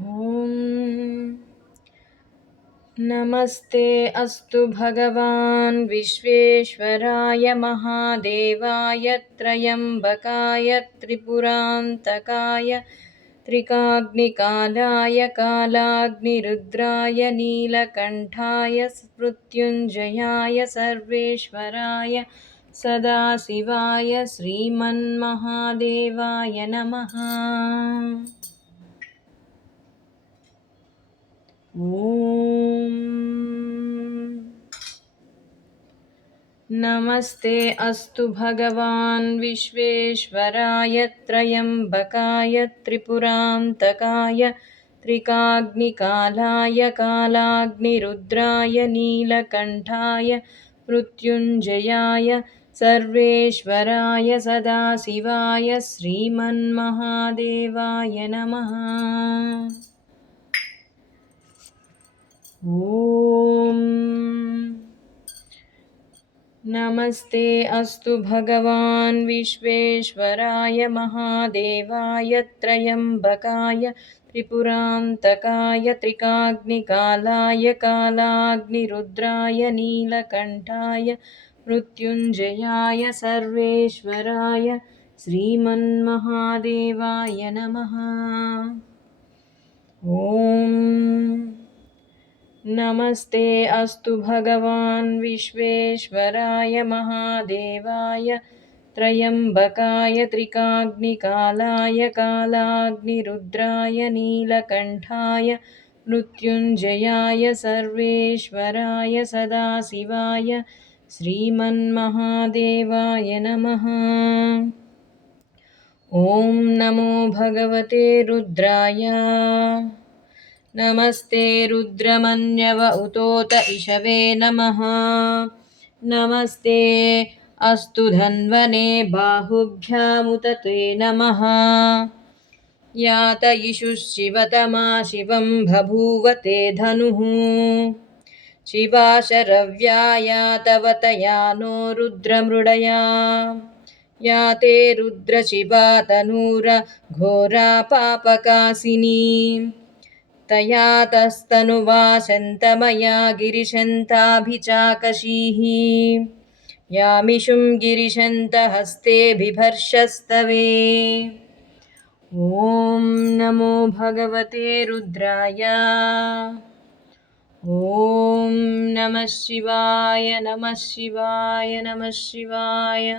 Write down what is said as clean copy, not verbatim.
ॐ नमस्ते अस्तु भगवान् विश्वेश्वराय महादेवाय त्र्यम्बकाय त्रिपुरान्तकाय त्रिकाग्निकालाय कालाग्निरुद्राय नीलकण्ठाय मृत्युञ्जयाय सर्वेश्वराय सदाशिवाय श्रीमन्महादेवाय नमः। ॐ नमस्ते अस्तु भगवान् विश्वेश्वराय त्र्यम्बकाय त्रिपुरान्तकाय त्रिकाग्निकालाय कालाग्निरुद्राय नीलकण्ठाय मृत्युञ्जयाय सर्वेश्वराय सदाशिवाय श्रीमन्महादेवाय नमः। ॐ नमस्ते अस्तु भगवान् विश्वेश्वराय महादेवाय त्र्यम्बकाय त्रिपुरान्तकाय त्रिकाग्निकालाय कालाग्निरुद्राय नीलकण्ठाय मृत्युञ्जयाय सर्वेश्वराय श्रीमन्महादेवाय नमः। ॐ नमस्ते अस्तु भगवान् विश्वेश्वराय महादेवाय त्र्यम्बकाय त्रिकाग्निकालाय कालाग्निरुद्राय नीलकण्ठाय मृत्युञ्जयाय सर्वेश्वराय सदाशिवाय श्रीमन्महादेवाय नमः। ॐ नमो भगवते रुद्राय। नमस्ते रुद्रमन्यव उतोत इषवे नमः। नमस्ते अस्तु धन्वने बाहुभ्यामुत ते नमः। यात इषुः शिवतमा शिवं बभूव ते धनुः। शिवा शरव्या यातवतया नो रुद्रमृडया। या ते रुद्रशिवा तनूरघोरा पापकासिनी। तया तस्तनुवासन्तमया गिरिशन्ताभिचाकशीः। यामिषुं गिरिशन्तहस्ते बिभर्षस्तवे। ॐ नमो भगवते रुद्राय। ॐ नमः शिवाय नमः शिवाय नमः शिवाय।